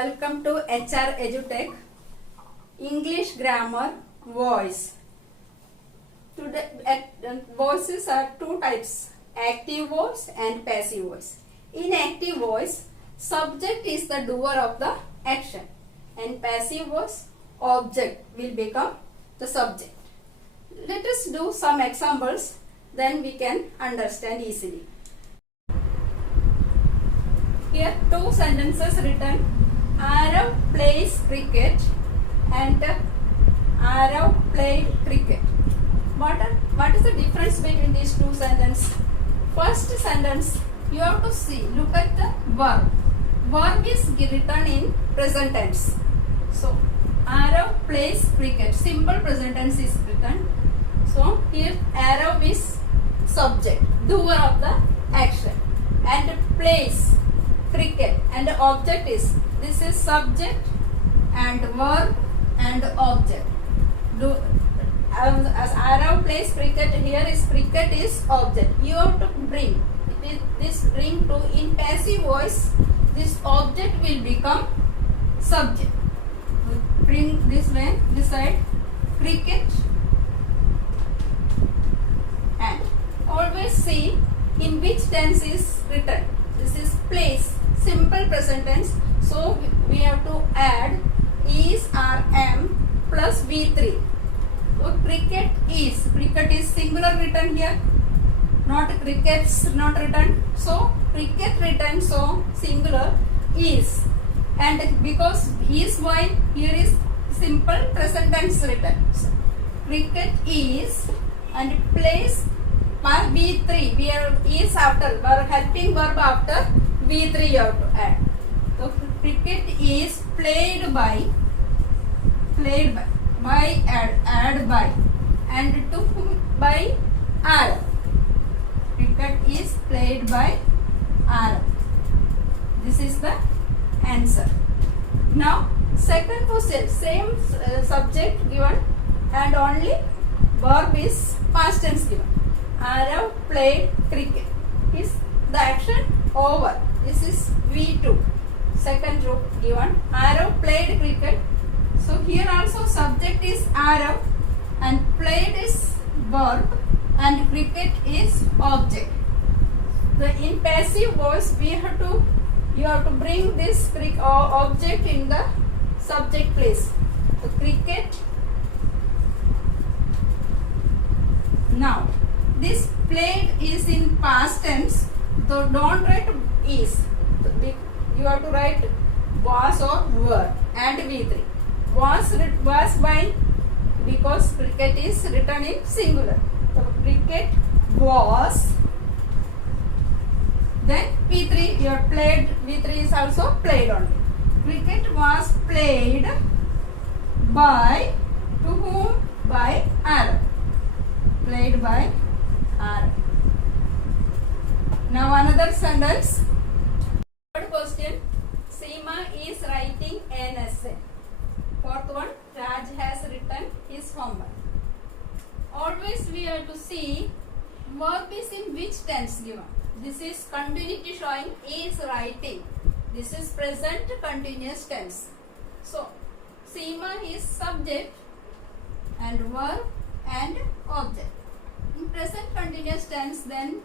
Welcome to HR EduTech English Grammar Voice. Today, voices are two types: active voice and passive voice. In active voice, subject is the doer of the action, and passive voice, object will become the subject. Let us do some examples, then we can understand easily. Here two sentences written: Arav plays cricket and Arav played cricket. What is the difference between these two sentences? First sentence, you have to see, look at the verb. Verb is written in present tense. So, Arav plays cricket. Simple present tense is written. So, here Arav is subject, doer of the action, and plays cricket, and the object is, this is subject and verb and object. As Arav plays cricket, here is cricket is object. You have to bring this bring to in passive voice. This object will become subject. Bring this way, this side, cricket, and always see in which tense is written. This is plays, simple present tense. So we have to add is or am plus V3. So cricket is singular written here, not crickets not written. So cricket written, so singular is, and because is why here is simple present tense written. So, cricket is and plays by V3. We are is after helping verb after V3 you have to add. So cricket is played by add by, and to whom by Arav. Cricket is played by Arav. This is the answer. Now second question, same subject given and only verb is past tense given. Arav played cricket. Is the action over. This is V2. Second row given. Arav played cricket. So here also subject is Arav and played is verb and cricket is object. In passive voice you have to bring this object in the subject place. So cricket. Now this played is in past tense, so don't write is. You have to write was or were and V3. Was by, because cricket is written in singular. So cricket was. Then V3 you have played. V3 is also played only. Cricket was played by, to whom? By Arav. Played by Arav. Now another sentence. Third question. Seema is writing an essay. Fourth one. Raj has written his homework. Always we have to see verb is in which tense given. This is continuity showing is writing. This is present continuous tense. So Seema is subject and verb and object. In present continuous tense, then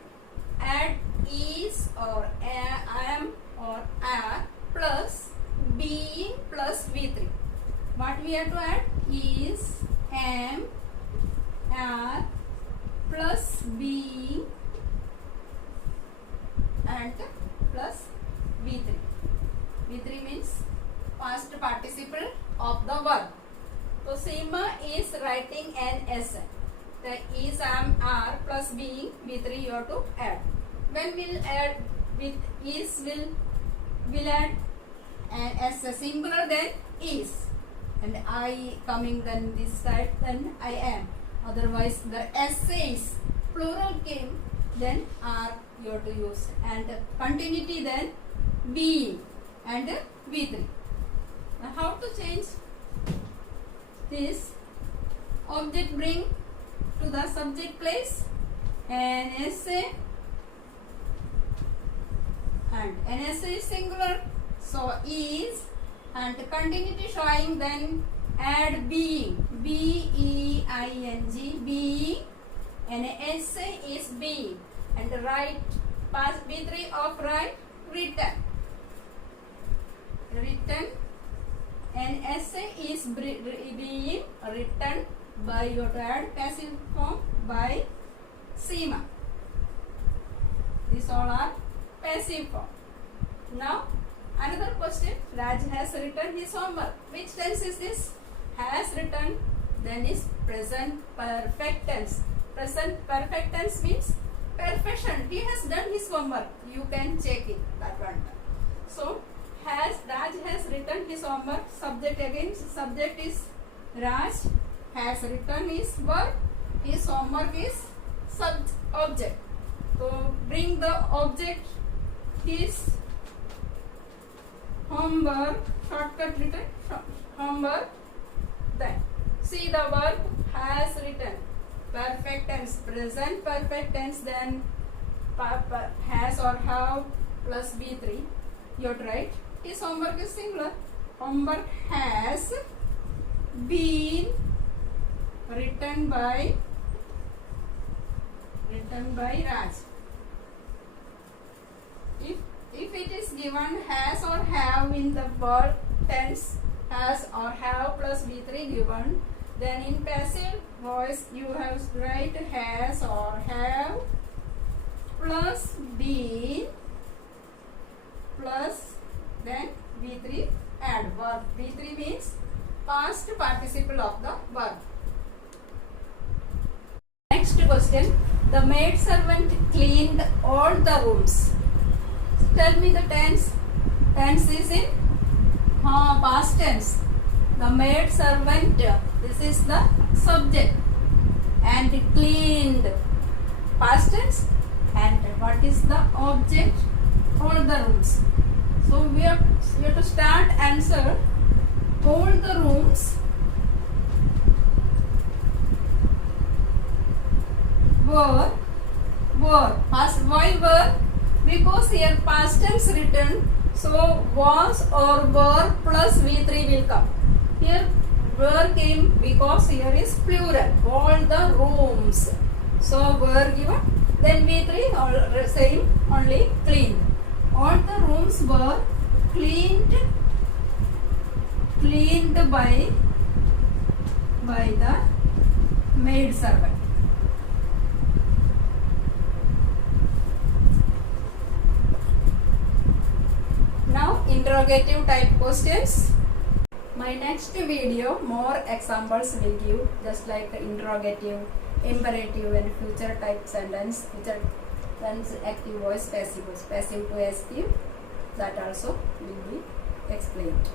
add is or am or are plus being plus V3. What we have to add? Is, am, are plus being and plus V3. V3 means past participle of the verb. So Seema is writing an essay. The is, am, are plus being V3 you have to add. When we'll add with is, will add an essay singular, then is, and I coming then this side, then I am. Otherwise the essays plural came, then are you have to use, and continuity then being and V3. Now how to change this? Object bring to the subject place, an essay, and an essay is singular, so is and continuity showing, then add being, B-E-I-N-G, being, and S is being, and write, past B3 of write, written, and S is being written by, you have to add passive form by Seema. These all are passive form. Now another question, Raj has written his homework. Which tense is this? Has written, then is present perfect tense. Present perfect tense means perfection. He has done his homework. You can check it, that one. So Raj has written his homework. Subject again. Subject is Raj has written his work. His homework is object. So bring the object his homework. Shortcut written homework. Then see the verb has written. Perfect tense, present perfect tense. Then has or have plus B3. You have to write. His homework is singular. Homework has been written by Raj. If it is given has or have in the verb tense, has or have plus B3 given, then in passive voice you have to write has or have plus been plus then B3 add verb. B3 means past participle of the verb. Next question. The maid servant cleaned all the rooms. Tell me the tense. Tense is in past tense. The maid servant, this is the subject, and cleaned, past tense, and what is the object? All the rooms. So we have to start answer. All the rooms were past. Why were? Because here past tense written, so was or were plus V3 will come. Here were came because here is plural. All the rooms. So were given. Then V3 all same, only cleaned. All the rooms were cleaned by the maid servant. Now interrogative type questions. My next video more examples will give, just like interrogative, imperative and future type sentence, future tense, active voice, passive voice, passive to active, that also will be explained.